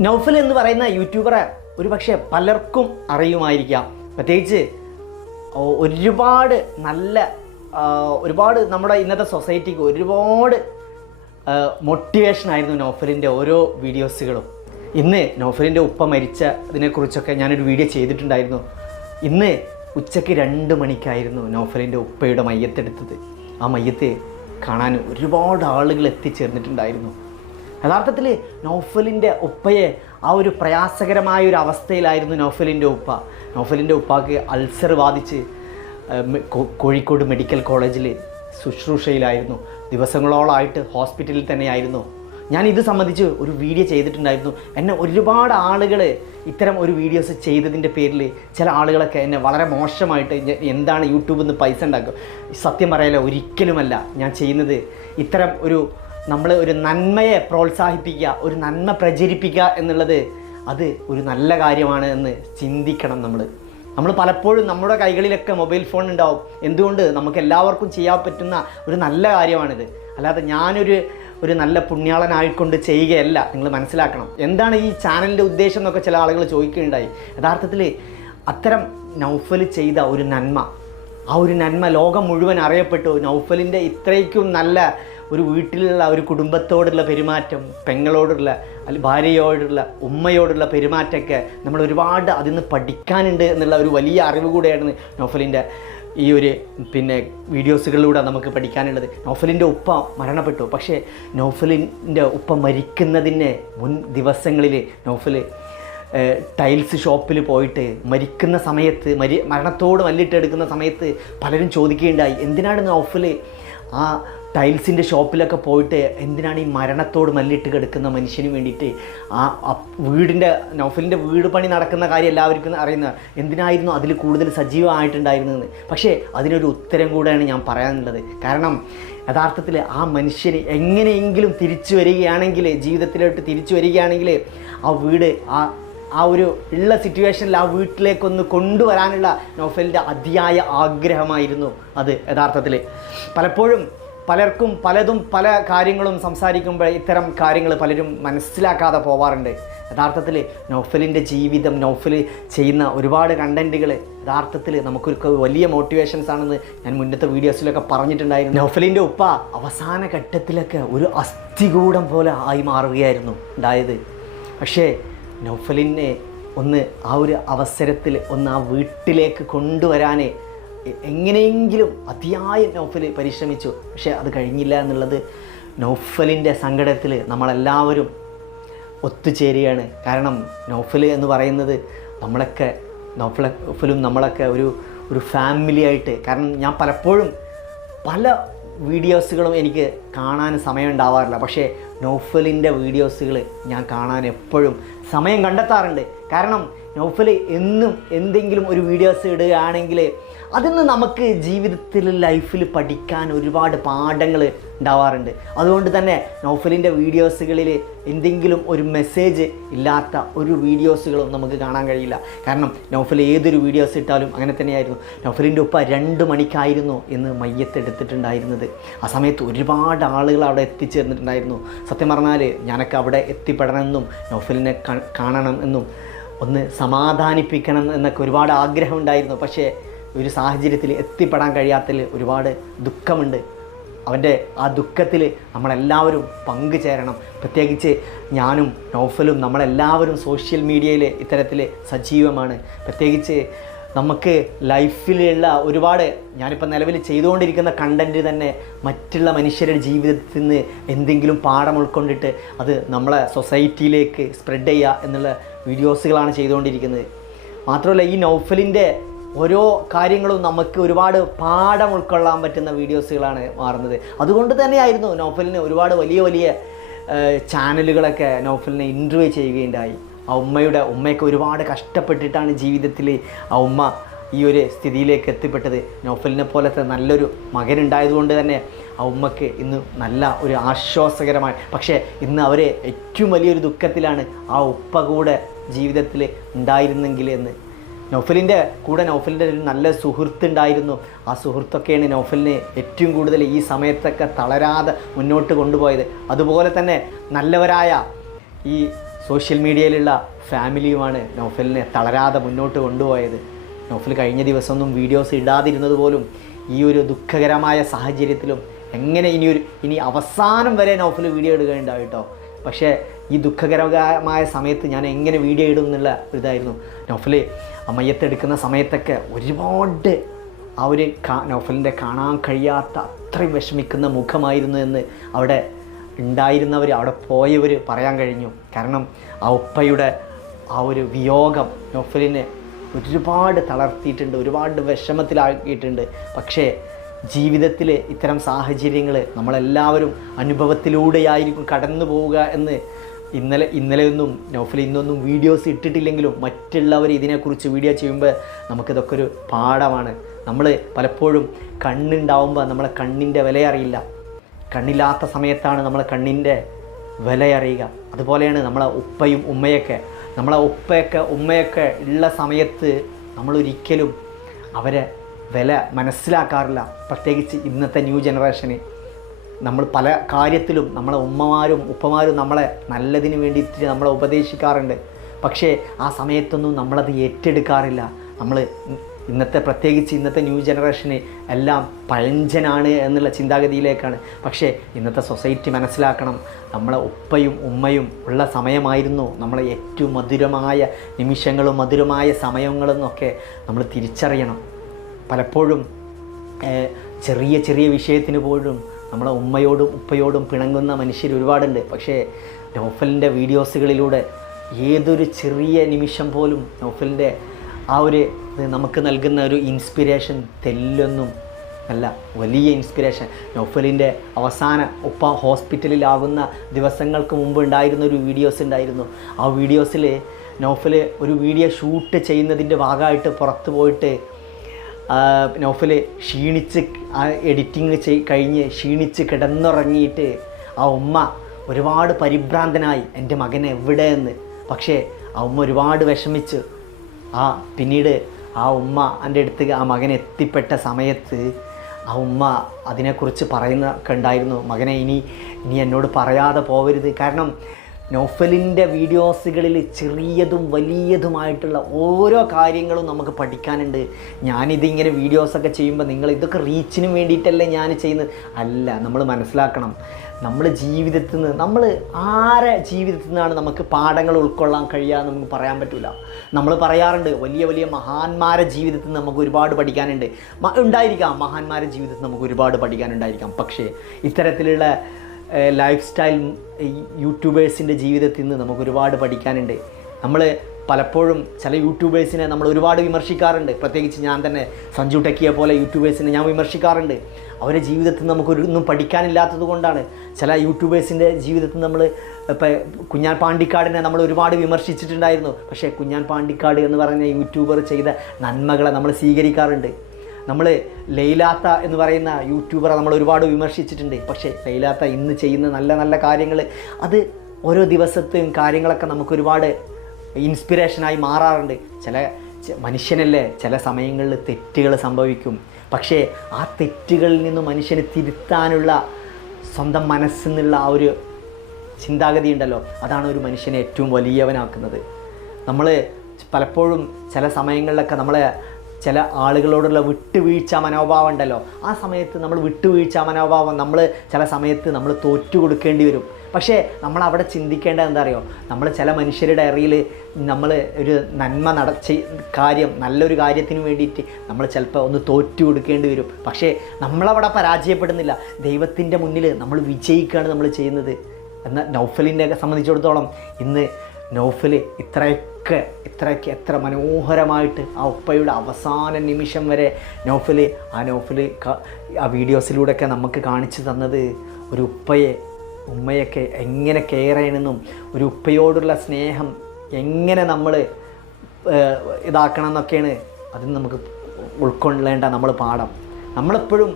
നൗഫൽ എന്ന് പറയുന്ന യൂട്യൂബറെ ഒരു പക്ഷേ പലർക്കും അറിയുമായിരിക്കാം. പ്രത്യേകിച്ച് ഒരുപാട് നല്ല ഒരുപാട് നമ്മുടെ ഇന്നത്തെ സൊസൈറ്റിക്ക് ഒരുപാട് മോട്ടിവേഷനായിരുന്നു നോഫലിന്റെ ഓരോ വീഡിയോസുകളും. ഇന്ന് നോഫലിന്റെ ഉപ്പ മരിച്ചതിനെക്കുറിച്ചൊക്കെ ഞാനൊരു വീഡിയോ ചെയ്തിട്ടുണ്ടായിരുന്നു. ഇന്ന് ഉച്ചയ്ക്ക് രണ്ട് മണിക്കായിരുന്നു നോഫലിന്റെ ഉപ്പയുടെ മയ്യത്തെടുത്തത്. ആ മയ്യത്ത് കാണാൻ ഒരുപാട് ആളുകൾ എത്തിച്ചേർന്നിട്ടുണ്ടായിരുന്നു. യഥാർത്ഥത്തിൽ നൗഫലിന്റെ ഉപ്പയെ ആ ഒരു പ്രയാസകരമായ ഒരു അവസ്ഥയിലായിരുന്നു നൗഫലിന്റെ ഉപ്പ. നൗഫലിന്റെ ഉപ്പാക്ക് അൾസർ ബാധിച്ച് കോഴിക്കോട് മെഡിക്കൽ കോളേജിൽ ശുശ്രൂഷയിലായിരുന്നു. ദിവസങ്ങളോളായിട്ട് ഹോസ്പിറ്റലിൽ തന്നെയായിരുന്നു. ഞാൻ ഇത് സംബന്ധിച്ച് ഒരു വീഡിയോ ചെയ്തിട്ടുണ്ടായിരുന്നു. എന്നെ ഒരുപാട് ആളുകൾ ഇത്തരം ഒരു വീഡിയോസ് ചെയ്തതിന്റെ പേരിൽ ചില ആളുകളൊക്കെ എന്നെ വളരെ മോശമായിട്ട് എന്താണ് യൂട്യൂബിൽ നിന്ന് പൈസ ഉണ്ടാക്കുക? സത്യം പറയാലോ ഒരിക്കലുമല്ല ഞാൻ ചെയ്യുന്നത്. ഇത്തരം ഒരു നമ്മൾ ഒരു നന്മയെ പ്രോത്സാഹിപ്പിക്കുക ഒരു നന്മ പ്രചരിപ്പിക്കുക എന്നുള്ളത് അത് ഒരു നല്ല കാര്യമാണ് എന്ന് ചിന്തിക്കണം നമ്മൾ നമ്മൾ പലപ്പോഴും നമ്മുടെ കൈകളിലൊക്കെ മൊബൈൽ ഫോൺ ഉണ്ടാവും. എന്തുകൊണ്ട്? നമുക്ക് എല്ലാവർക്കും ചെയ്യാൻ പറ്റുന്ന ഒരു നല്ല കാര്യമാണിത്. അല്ലാതെ ഞാനൊരു ഒരു നല്ല പുണ്യാളനായിക്കൊണ്ട് ചെയ്യുകയല്ല. നിങ്ങൾ മനസ്സിലാക്കണം. എന്താണ് ഈ ചാനലിന്റെ ഉദ്ദേശം എന്നൊക്കെ ചില ആളുകൾ ചോദിക്കുകയുണ്ടായി. യഥാർത്ഥത്തിൽ അത്തരം നൗഫൽ ചെയ്ത ഒരു നന്മ ആ ഒരു നന്മ ലോകം മുഴുവൻ അറിയപ്പെട്ടു. നൗഫലിന്റെ ഇത്രയ്ക്കും നല്ല ഒരു വീട്ടിലുള്ള ഒരു കുടുംബത്തോടുള്ള പെരുമാറ്റം പെങ്ങളോടുള്ള അല്ല ഭാര്യയോടുള്ള ഉമ്മയോടുള്ള പെരുമാറ്റമൊക്കെ നമ്മൾ ഒരുപാട് അതിൽ നിന്ന് പഠിക്കാനുണ്ട് എന്നുള്ള ഒരു വലിയ അറിവ് കൂടെയാണ് നോഫലിന്റെ ഈ ഒരു പിന്നെ വീഡിയോസുകളിലൂടെ നമുക്ക് പഠിക്കാനുള്ളത്. നോഫലിന്റെ ഉപ്പ മരണപ്പെട്ടു. പക്ഷേ നോഫലിന്റെ ഉപ്പ മരിക്കുന്നതിന് മുൻ ദിവസങ്ങളിൽ നോഫൽ ടൈൽസ് ഷോപ്പിൽ പോയിട്ട് മരിക്കുന്ന സമയത്ത് മരി മരണത്തോട് മല്ലിട്ടെടുക്കുന്ന സമയത്ത് പലരും ചോദിക്കുകയുണ്ടായി എന്തിനാണ് നോഫൽ ആ ടൈൽസിന്റെ ഷോപ്പിലൊക്കെ പോയിട്ട് എന്തിനാണ് ഈ മരണത്തോട് മല്ലിട്ട് കിടക്കുന്ന മനുഷ്യന് വേണ്ടിയിട്ട് ആ വീടിന്റെ നൗഫലിന്റെ വീട് പണി നടക്കുന്ന കാര്യം എല്ലാവർക്കും അറിയുന്ന എന്തിനായിരുന്നു അതിൽ കൂടുതൽ സജീവമായിട്ടുണ്ടായിരുന്നതെന്ന് പക്ഷേ അതിനൊരു ഉത്തരം കൂടെയാണ് ഞാൻ പറയാനുള്ളത്. കാരണം യഥാർത്ഥത്തിൽ ആ മനുഷ്യന് എങ്ങനെയെങ്കിലും തിരിച്ചു വരികയാണെങ്കിൽ ജീവിതത്തിലോട്ട് തിരിച്ചു വരികയാണെങ്കിൽ ആ വീട് ആ ആ ഒരു ഉള്ള സിറ്റുവേഷനിൽ ആ വീട്ടിലേക്കൊന്ന് കൊണ്ടുവരാനുള്ള നോഫലിന്റെ അതിയായ ആഗ്രഹമായിരുന്നു അത് യഥാർത്ഥത്തിൽ. പലപ്പോഴും പലർക്കും പലതും പല കാര്യങ്ങളും സംസാരിക്കുമ്പോൾ ഇത്തരം കാര്യങ്ങൾ പലരും മനസ്സിലാക്കാതെ പോവാറുണ്ട്. യഥാർത്ഥത്തിൽ നോഫലിന്റെ ജീവിതം നോഫൽ ചെയ്യുന്ന ഒരുപാട് കണ്ടന്റുകൾ യഥാർത്ഥത്തിൽ നമുക്കൊരു വലിയ മോട്ടിവേഷൻസ് ആണെന്ന് ഞാൻ മുന്നത്തെ വീഡിയോസിലൊക്കെ പറഞ്ഞിട്ടുണ്ടായിരുന്നു. നോഫലിന്റെ ഉപ്പ അവസാന ഘട്ടത്തിലൊക്കെ ഒരു അസ്ഥികൂടം പോലെ ആയി മാറുകയായിരുന്നു ഉണ്ടായത്. പക്ഷേ നൗഫലിനെ ഒന്ന് ആ ഒരു അവസരത്തിൽ ഒന്ന് ആ വീട്ടിലേക്ക് കൊണ്ടുവരാൻ എ- എങ്ങനെയെങ്കിലും അതിയായ നൗഫൽ പരിശ്രമിച്ചു. പക്ഷേ അത് കഴിഞ്ഞില്ല എന്നുള്ളത് നൗഫലിന്റെ സങ്കടത്തിൽ നമ്മളെല്ലാവരും ഒത്തുചേരുകയാണ്. കാരണം നോഫൽ എന്ന് പറയുന്നത് നമ്മളൊക്കെ നൗഫലും നമ്മളൊക്കെ ഒരു ഒരു ഫാമിലി ആയിട്ട്. കാരണം ഞാൻ പലപ്പോഴും പല വീഡിയോസുകളും എനിക്ക് കാണാൻ സമയം ഉണ്ടാവാറില്ല. പക്ഷേ നൗഫലിന്റെ വീഡിയോസുകൾ ഞാൻ കാണാൻ എപ്പോഴും സമയം കണ്ടെത്താറുണ്ട്. കാരണം നോഫൽ എന്നും എന്തെങ്കിലും ഒരു വീഡിയോസ് ഇടുകയാണെങ്കിൽ അതിൽ നിന്ന് നമുക്ക് ജീവിതത്തിൽ ലൈഫിൽ പഠിക്കാൻ ഒരുപാട് പാഠങ്ങൾ ഉണ്ടാവാറുണ്ട്. അതുകൊണ്ട് തന്നെ നോഫലിന്റെ വീഡിയോസുകളിൽ എന്തെങ്കിലും ഒരു മെസ്സേജ് ഇല്ലാത്ത ഒരു വീഡിയോസുകളും നമുക്ക് കാണാൻ കഴിയില്ല. കാരണം നൗഫൽ ഏതൊരു വീഡിയോസ് ഇട്ടാലും അങ്ങനെ തന്നെയായിരുന്നു. നോഫലിന്റെ ഉപ്പ രണ്ട് മണിക്കായിരുന്നു എന്ന് മയ്യത്തെടുത്തിട്ടുണ്ടായിരുന്നത്. ആ സമയത്ത് ഒരുപാട് ആളുകൾ അവിടെ എത്തിച്ചേർന്നിട്ടുണ്ടായിരുന്നു. സത്യം പറഞ്ഞാൽ ഞാനൊക്കെ അവിടെ എത്തിപ്പെടണമെന്നും നോഫലിനെ കാണണം എന്നും ഒന്ന് സമാധാനിപ്പിക്കണം എന്നൊക്കെ ഒരുപാട് ആഗ്രഹമുണ്ടായിരുന്നു പക്ഷേ ഒരു സാഹചര്യത്തിൽ എത്തിപ്പെടാൻ കഴിയാത്തതിൽ ഒരുപാട് ദുഃഖമുണ്ട്. അവന്റെ ആ ദുഃഖത്തിൽ നമ്മളെല്ലാവരും പങ്കുചേരണം. പ്രത്യേകിച്ച് ഞാനും നോഫലും നമ്മളെല്ലാവരും സോഷ്യൽ മീഡിയയിൽ ഇത്തരത്തിൽ സജീവമാണ്. പ്രത്യേകിച്ച് നമുക്ക് ലൈഫിലുള്ള ഒരുപാട് ഞാനിപ്പോൾ നിലവിൽ ചെയ്തുകൊണ്ടിരിക്കുന്ന കണ്ടന്റ് തന്നെ മറ്റുള്ള മനുഷ്യരുടെ ജീവിതത്തിൽ നിന്ന് എന്തെങ്കിലും പാഠം ഉൾക്കൊണ്ടിട്ട് അത് നമ്മളെ സൊസൈറ്റിയിലേക്ക് സ്പ്രെഡ് ചെയ്യുക എന്നുള്ള വീഡിയോസുകളാണ് ചെയ്തുകൊണ്ടിരിക്കുന്നത്. മാത്രമല്ല ഈ നൗഫലിന്റെ ഓരോ കാര്യങ്ങളും നമുക്ക് ഒരുപാട് പാഠം ഉൾക്കൊള്ളാൻ പറ്റുന്ന വീഡിയോസുകളാണ് മാറുന്നത്. അതുകൊണ്ട് തന്നെയായിരുന്നു നോഫലിന് ഒരുപാട് വലിയ വലിയ ചാനലുകളൊക്കെ നോഫലിനെ ഇന്റർവ്യൂ ചെയ്യുകയുണ്ടായി. ആ ഉമ്മയുടെ ഉമ്മയൊക്കെ ഒരുപാട് കഷ്ടപ്പെട്ടിട്ടാണ് ജീവിതത്തിൽ ആ ഉമ്മ ഈ ഒരു സ്ഥിതിയിലേക്ക് എത്തിപ്പെട്ടത്. നോഫലിനെ പോലത്തെ നല്ലൊരു മകനുണ്ടായതുകൊണ്ട് തന്നെ ആ ഉമ്മക്ക് ഇന്ന് നല്ല ഒരു ആശ്വാസകരമായി പക്ഷേ ഇന്ന് അവരെ ഏറ്റവും വലിയൊരു ദുഃഖത്തിലാണ് ആ ഉപ്പ കൂടെ ജീവിതത്തിൽ ഉണ്ടായിരുന്നെങ്കിൽ എന്ന് നൗഫലിന്റെ കൂടെ നൗഫലിന്റെ ഒരു നല്ല സുഹൃത്ത് ഉണ്ടായിരുന്നു ആ സുഹൃത്തൊക്കെയാണ് നൗഫലിനെ ഏറ്റവും കൂടുതൽ ഈ സമയത്തൊക്കെ തളരാതെ മുന്നോട്ട് കൊണ്ടുപോയത്. അതുപോലെ തന്നെ നല്ലവരായ ഈ സോഷ്യൽ മീഡിയയിലുള്ള ഫാമിലിയുമാണ് നൗഫലിനെ തളരാതെ മുന്നോട്ട് കൊണ്ടുപോയത്. നൗഫൽ കഴിഞ്ഞ ദിവസമൊന്നും വീഡിയോസ് ഇടാതിരുന്നത് പോലും ഈ ഒരു ദുഃഖകരമായ സാഹചര്യത്തിലും എങ്ങനെ ഇനിയൊരു ഇനി അവസാനം വരെ നൗഫൽ വീഡിയോ ഇടുകയുണ്ടാവും കേട്ടോ. പക്ഷേ ഈ ദുഃഖകരമായ സമയത്ത് ഞാൻ എങ്ങനെ വീഡിയോ ഇടും എന്നുള്ള ഇതായിരുന്നു. നൗഫൽ ആ സമയത്തൊക്കെ ഒരുപാട് ഒരു കാ നൗഫലിന്റെ കാണാൻ കഴിയാത്ത അത്രയും വിഷമിക്കുന്ന മുഖമായിരുന്നു എന്ന് അവിടെ ഉണ്ടായിരുന്നവർ അവിടെ പോയവർ പറയാൻ കഴിഞ്ഞു. കാരണം ആ ഉപ്പയുടെ ആ ഒരു വിയോഗം നൗഫലിനെ ഒരുപാട് തളർത്തിയിട്ടുണ്ട് ഒരുപാട് വിഷമത്തിലാക്കിയിട്ടുണ്ട്. പക്ഷേ ജീവിതത്തിൽ ഇത്തരം സാഹചര്യങ്ങൾ നമ്മളെല്ലാവരും അനുഭവത്തിലൂടെയായിരിക്കും കടന്നു പോവുക എന്ന് ഇന്നലെ ഇന്നലെയൊന്നും നോഫിൽ ഇന്നൊന്നും വീഡിയോസ് ഇട്ടിട്ടില്ലെങ്കിലും മറ്റുള്ളവർ ഇതിനെക്കുറിച്ച് വീഡിയോ ചെയ്യുമ്പോൾ നമുക്കിതൊക്കെ ഒരു പാഠമാണ്. നമ്മൾ പലപ്പോഴും കണ്ണുണ്ടാവുമ്പോൾ നമ്മളെ കണ്ണിന്റെ വിലയറിയില്ല. കണ്ണില്ലാത്ത സമയത്താണ് നമ്മളെ കണ്ണിന്റെ വിലയറിയുക. അതുപോലെയാണ് നമ്മളെ ഉപ്പയും ഉമ്മയൊക്കെ. നമ്മളെ ഉപ്പയൊക്കെ ഉമ്മയൊക്കെ ഉള്ള സമയത്ത് നമ്മളൊരിക്കലും അവരെ വില മനസ്സിലാക്കാറില്ല. പ്രത്യേകിച്ച് ഇന്നത്തെ ന്യൂ ജനറേഷന്. നമ്മൾ പല കാര്യത്തിലും നമ്മളെ ഉമ്മമാരും ഉപ്പമാരും നമ്മളെ നല്ലതിന് വേണ്ടിയിട്ട് നമ്മളെ ഉപദേശിക്കാറുണ്ട്. പക്ഷേ ആ സമയത്തൊന്നും നമ്മളത് ഏറ്റെടുക്കാറില്ല. നമ്മൾ ഇന്നത്തെ പ്രത്യേകിച്ച് ഇന്നത്തെ ന്യൂ ജനറേഷന് എല്ലാം പഴഞ്ചനാണ് എന്നുള്ള ചിന്താഗതിയിലേക്കാണ്. പക്ഷേ ഇന്നത്തെ സൊസൈറ്റി മനസ്സിലാക്കണം. നമ്മളെ ഉപ്പയും ഉമ്മയും ഉള്ള സമയമായിരുന്നു. നമ്മളെ ഏറ്റവും മധുരമായ നിമിഷങ്ങളും മധുരമായ സമയങ്ങളെന്നൊക്കെ നമ്മൾ തിരിച്ചറിയണം. പലപ്പോഴും ചെറിയ ചെറിയ വിഷയത്തിന് പോലും നമ്മളെ ഉമ്മയോടും ഉപ്പയോടും പിണങ്ങുന്ന മനുഷ്യർ ഒരുപാടുണ്ട്. പക്ഷേ നോഫലിന്റെ വീഡിയോസുകളിലൂടെ ഏതൊരു ചെറിയ നിമിഷം പോലും നോഫലിന്റെ ആ ഒരു നമുക്ക് നൽകുന്ന ഒരു ഇൻസ്പിരേഷൻ തെല്ലൊന്നും അല്ല വലിയ ഇൻസ്പിരേഷൻ. നൗഫലിന്റെ അവസാന ഉപ്പ ഹോസ്പിറ്റലിലാകുന്ന ദിവസങ്ങൾക്ക് മുമ്പ് ഉണ്ടായിരുന്ന ഒരു വീഡിയോസ് ഉണ്ടായിരുന്നു. ആ വീഡിയോസിൽ നൗഫൽ ഒരു വീഡിയോ ഷൂട്ട് ചെയ്യുന്നതിന്റെ ഭാഗമായിട്ട് പുറത്ത് പോയിട്ട് നോഫൽ ക്ഷീണിച്ച് എഡിറ്റിങ് ചെയ് കഴിഞ്ഞ് ക്ഷീണിച്ച് കിടന്നുറങ്ങിയിട്ട് ആ ഉമ്മ ഒരുപാട് പരിഭ്രാന്തനായി എന്റെ മകൻ എവിടെയെന്ന്. പക്ഷേ ആ ഉമ്മ ഒരുപാട് വിഷമിച്ച് ആ പിന്നീട് ആ ഉമ്മ എന്റെ അടുത്ത് ആ മകൻ എത്തിപ്പെട്ട സമയത്ത് ആ ഉമ്മ അതിനെക്കുറിച്ച് പറയുന്നൊക്കെ ഉണ്ടായിരുന്നു മകനെ ഇനി ഇനി എന്നോട് പറയാതെ പോവരുത്. കാരണം നോഫലിന്റെ വീഡിയോസുകളിൽ ചെറിയതും വലിയതുമായിട്ടുള്ള ഓരോ കാര്യങ്ങളും നമുക്ക് പഠിക്കാനുണ്ട്. ഞാനിതിങ്ങനെ വീഡിയോസൊക്കെ ചെയ്യുമ്പോൾ നിങ്ങൾ ഇതൊക്കെ റീച്ചിന് വേണ്ടിയിട്ടല്ലേ ഞാൻ ചെയ്യുന്നത്? അല്ല നമ്മൾ മനസ്സിലാക്കണം. നമ്മൾ ജീവിതത്തിൽ നിന്ന് നമ്മൾ ആരെ ജീവിതത്തിൽ നിന്നാണ് നമുക്ക് പാഠങ്ങൾ ഉൾക്കൊള്ളാൻ എന്ന് നമുക്ക് പറയാൻ പറ്റില്ല നമ്മൾ പറയാറുണ്ട് വലിയ വലിയ മഹാന്മാരെ ജീവിതത്തിൽ നമുക്ക് ഒരുപാട് പഠിക്കാനുണ്ട്. ഉണ്ടായിരിക്കാം മഹാന്മാരെ ജീവിതത്തിൽ നമുക്ക് ഒരുപാട് പഠിക്കാനുണ്ടായിരിക്കാം. പക്ഷേ ഇത്തരത്തിലുള്ള ലൈഫ് സ്റ്റൈൽ യൂട്യൂബേഴ്സിന്റെ ജീവിതത്തിൽ നിന്ന് നമുക്ക് ഒരുപാട് പഠിക്കാനുണ്ട്. നമ്മൾ പലപ്പോഴും ചില യൂട്യൂബേഴ്സിനെ നമ്മൾ ഒരുപാട് വിമർശിക്കാറുണ്ട്. പ്രത്യേകിച്ച് ഞാൻ തന്നെ സഞ്ജു ടെക്കിയെ പോലെ യൂട്യൂബേഴ്സിനെ ഞാൻ വിമർശിക്കാറുണ്ട്. അവരെ ജീവിതത്തിൽ നമുക്ക് നമുക്കൊന്നും പഠിക്കാനില്ലാത്തത് കൊണ്ടാണ് ചില യൂട്യൂബേഴ്സിന്റെ ജീവിതത്തിൽ നമ്മൾ കുഞ്ഞാൻ പാണ്ടിക്കാടിനെ നമ്മൾ ഒരുപാട് വിമർശിച്ചിട്ടുണ്ടായിരുന്നു. പക്ഷേ കുഞ്ഞാൻ പാണ്ടിക്കാട് എന്ന് പറഞ്ഞ യൂട്യൂബർ ചെയ്ത നന്മകളെ നമ്മൾ സ്വീകരിക്കാറുണ്ട്. നമ്മൾ ലൈലാത്ത എന്ന് പറയുന്ന യൂട്യൂബറെ നമ്മൾ ഒരുപാട് വിമർശിച്ചിട്ടുണ്ട്. പക്ഷേ ലൈലാത്ത ഇന്ന് ചെയ്യുന്ന നല്ല നല്ല കാര്യങ്ങൾ അത് ഓരോ ദിവസത്തെയും കാര്യങ്ങളൊക്കെ നമുക്ക് ഒരുപാട് ഇൻസ്പിറേഷനായി മാറാറുണ്ട്. ചില മനുഷ്യനല്ലേ ചില സമയങ്ങളിൽ തെറ്റുകൾ സംഭവിക്കും. പക്ഷേ ആ തെറ്റുകളിൽ നിന്ന് മനുഷ്യന് തിരുത്താനുള്ള സ്വന്തം മനസ്സിൽ നിന്നുള്ള ആ ഒരു ചിന്താഗതി ഉണ്ടല്ലോ അതാണ് ഒരു മനുഷ്യനെ ഏറ്റവും വലിയവനാക്കുന്നത്. നമ്മൾ പലപ്പോഴും ചില സമയങ്ങളിലൊക്കെ നമ്മളെ ചില ആളുകളോടുള്ള വിട്ടുവീഴ്ച മനോഭാവം ഉണ്ടല്ലോ. ആ സമയത്ത് നമ്മൾ വിട്ടുവീഴ്ച മനോഭാവം നമ്മൾ ചില സമയത്ത് നമ്മൾ തോറ്റു കൊടുക്കേണ്ടി വരും. പക്ഷേ നമ്മൾ അവിടെ ചിന്തിക്കേണ്ടത് എന്താ അറിയോ? നമ്മൾ ചില മനുഷ്യരുടെ ഇറയിൽ നമ്മൾ ഒരു നന്മ നട കാര്യം നല്ലൊരു കാര്യത്തിന് വേണ്ടിയിട്ട് നമ്മൾ ചിലപ്പോൾ ഒന്ന് തോറ്റു കൊടുക്കേണ്ടി വരും. പക്ഷേ നമ്മളവിടെ പരാജയപ്പെടുന്നില്ല. ദൈവത്തിന്റെ മുന്നിൽ നമ്മൾ വിജയിക്കുകയാണ് നമ്മൾ ചെയ്യുന്നത്. എന്നാൽ നൗഫലിനെ സംബന്ധിച്ചിടത്തോളം ഇന്ന് നൗഫൽ ഇത്രയൊക്കെ ഇത്രയ്ക്ക് എത്ര മനോഹരമായിട്ട് ആ ഉപ്പയുടെ അവസാന നിമിഷം വരെ നോഫിൽ ആ നോഫിൽ ആ വീഡിയോസിലൂടെയൊക്കെ നമുക്ക് കാണിച്ചു തന്നത് ഒരു ഉപ്പയെ ഉമ്മയൊക്കെ എങ്ങനെ കെയർ ചെയ്യണമെന്നും ഒരു ഉപ്പയോടുള്ള സ്നേഹം എങ്ങനെ നമ്മൾ ഇതാക്കണം എന്നൊക്കെയാണ് അതിന് നമുക്ക് ഉൾക്കൊള്ളേണ്ട നമ്മൾ പാഠം. നമ്മളെപ്പോഴും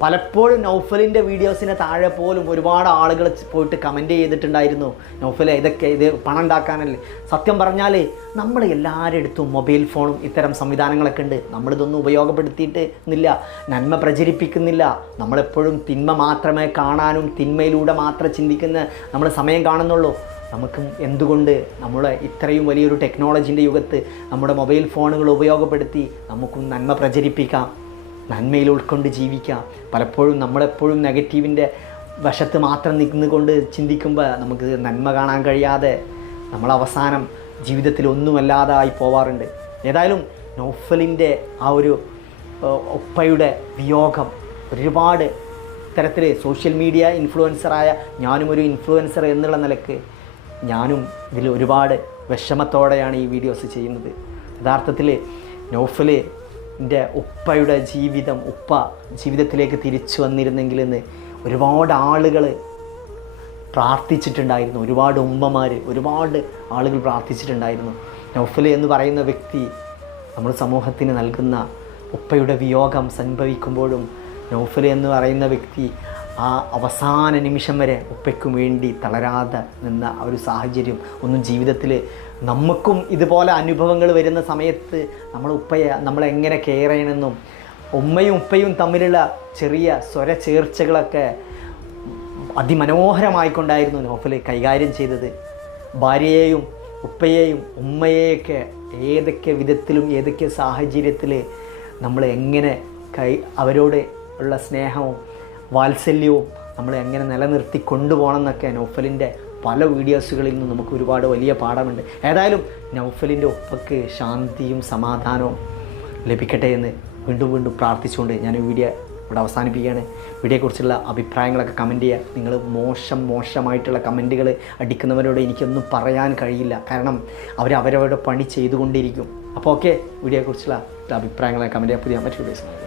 പലപ്പോഴും നൗഫലിന്റെ വീഡിയോസിന് താഴെ പോലും ഒരുപാട് ആളുകൾ പോയിട്ട് കമന്റ് ചെയ്തിട്ടുണ്ടായിരുന്നു. നൗഫൽ ഇതൊക്കെ ഇത് പണം ഉണ്ടാക്കാനല്ലേ? സത്യം പറഞ്ഞാൽ നമ്മൾ എല്ലാവരുടെ അടുത്തും മൊബൈൽ ഫോണും ഇത്തരം സംവിധാനങ്ങളൊക്കെ ഉണ്ട്. നമ്മളിതൊന്നും ഉപയോഗപ്പെടുത്തിയിട്ട് ഇന്നില്ല നന്മ പ്രചരിപ്പിക്കുന്നില്ല. നമ്മളെപ്പോഴും തിന്മ മാത്രമേ കാണാനും തിന്മയിലൂടെ മാത്രം ചിന്തിക്കുന്ന നമ്മൾ സമയം കാണുന്നുള്ളൂ. നമുക്കും എന്തുകൊണ്ട് നമ്മുടെ ഇത്രയും വലിയൊരു ടെക്നോളജീന്റെ യുഗത്ത് നമ്മുടെ മൊബൈൽ ഫോണുകൾ ഉപയോഗപ്പെടുത്തി നമുക്കും നന്മ പ്രചരിപ്പിക്കാം? നന്മയിൽ ഉൾക്കൊണ്ട് ജീവിക്കാം. പലപ്പോഴും നമ്മളെപ്പോഴും നെഗറ്റീവിന്റെ വശത്ത് മാത്രം നിന്നുകൊണ്ട് ചിന്തിക്കുമ്പോൾ നമുക്ക് നന്മ കാണാൻ കഴിയാതെ നമ്മൾ അവസാനം ജീവിതത്തിൽ ഒന്നുമല്ലാതായി പോവാറുണ്ട്. ഏതായാലും നൗഫലിന്റെ ആ ഒരു ഒപ്പയുടെ വിയോഗം ഒരുപാട് തരത്തിൽ സോഷ്യൽ മീഡിയ ഇൻഫ്ലുവൻസറായ ഞാനും ഒരു ഇൻഫ്ലുവൻസർ എന്നുള്ള നിലയ്ക്ക് ഞാനും ഇതിൽ ഒരുപാട് വിഷമത്തോടെയാണ് ഈ വീഡിയോസ് ചെയ്യുന്നത്. യഥാർത്ഥത്തിൽ നൗഫലിന്റെ ഉപ്പയുടെ ജീവിതം ഉപ്പ ജീവിതത്തിലേക്ക് തിരിച്ചു വന്നിരുന്നെങ്കിലെന്ന് ഒരുപാട് ആളുകൾ പ്രാർത്ഥിച്ചിട്ടുണ്ടായിരുന്നു. ഒരുപാട് ഉമ്മമാർ ഒരുപാട് ആളുകൾ പ്രാർത്ഥിച്ചിട്ടുണ്ടായിരുന്നു. നൗഫൽ എന്ന് പറയുന്ന വ്യക്തി നമ്മൾ സമൂഹത്തിന് നൽകുന്ന ഉപ്പയുടെ വിയോഗം സംഭവിക്കുമ്പോഴും നൗഫൽ എന്ന് പറയുന്ന വ്യക്തി ആ അവസാന നിമിഷം വരെ ഉപ്പയ്ക്കും വേണ്ടി തളരാതെ നിന്ന ഒരു സാഹചര്യം ഒന്നും ജീവിതത്തിൽ നമുക്കും ഇതുപോലെ അനുഭവങ്ങൾ വരുന്ന സമയത്ത് നമ്മൾ ഉപ്പയെ നമ്മളെങ്ങനെ കെയർ ചെയ്യണമെന്നും ഉമ്മയും ഉപ്പയും തമ്മിലുള്ള ചെറിയ സ്വര ചേർച്ചകളൊക്കെ അതിമനോഹരമായിക്കൊണ്ടായിരുന്നു നോഫൽ കൈകാര്യം ചെയ്തത്. ഭാര്യയെയും ഉപ്പയെയും ഉമ്മയെയൊക്കെ ഏതൊക്കെ വിധത്തിലും ഏതൊക്കെ സാഹചര്യത്തിൽ നമ്മൾ എങ്ങനെ കൈ അവരോട് ഉള്ള സ്നേഹവും വാത്സല്യവും നമ്മൾ എങ്ങനെ നിലനിർത്തി കൊണ്ടുപോകണം എന്നൊക്കെ നൗഫലിന്റെ പല വീഡിയോസുകളിൽ നിന്നും നമുക്ക് ഒരുപാട് വലിയ പാഠമുണ്ട്. ഏതായാലും നൗഫലിന്റെ ഒപ്പക്ക് ശാന്തിയും സമാധാനവും ലഭിക്കട്ടെ എന്ന് വീണ്ടും വീണ്ടും പ്രാർത്ഥിച്ചുകൊണ്ട് ഞാൻ ഈ വീഡിയോ ഇവിടെ അവസാനിപ്പിക്കുകയാണ്. വീഡിയോയെക്കുറിച്ചുള്ള അഭിപ്രായങ്ങളൊക്കെ കമന്റ് ചെയ്യുക. നിങ്ങൾ മോശം മോശമായിട്ടുള്ള കമന്റുകൾ അടിക്കുന്നവരോട് എനിക്കൊന്നും പറയാൻ കഴിയില്ല. കാരണം അവർ അവരവരുടെ പണി ചെയ്തുകൊണ്ടിരിക്കും. അപ്പോൾ ഓക്കെ വീഡിയോയെക്കുറിച്ചുള്ള അഭിപ്രായങ്ങളെ കമന്റ് ചെയ്യാൻ പുതിയ മറ്റു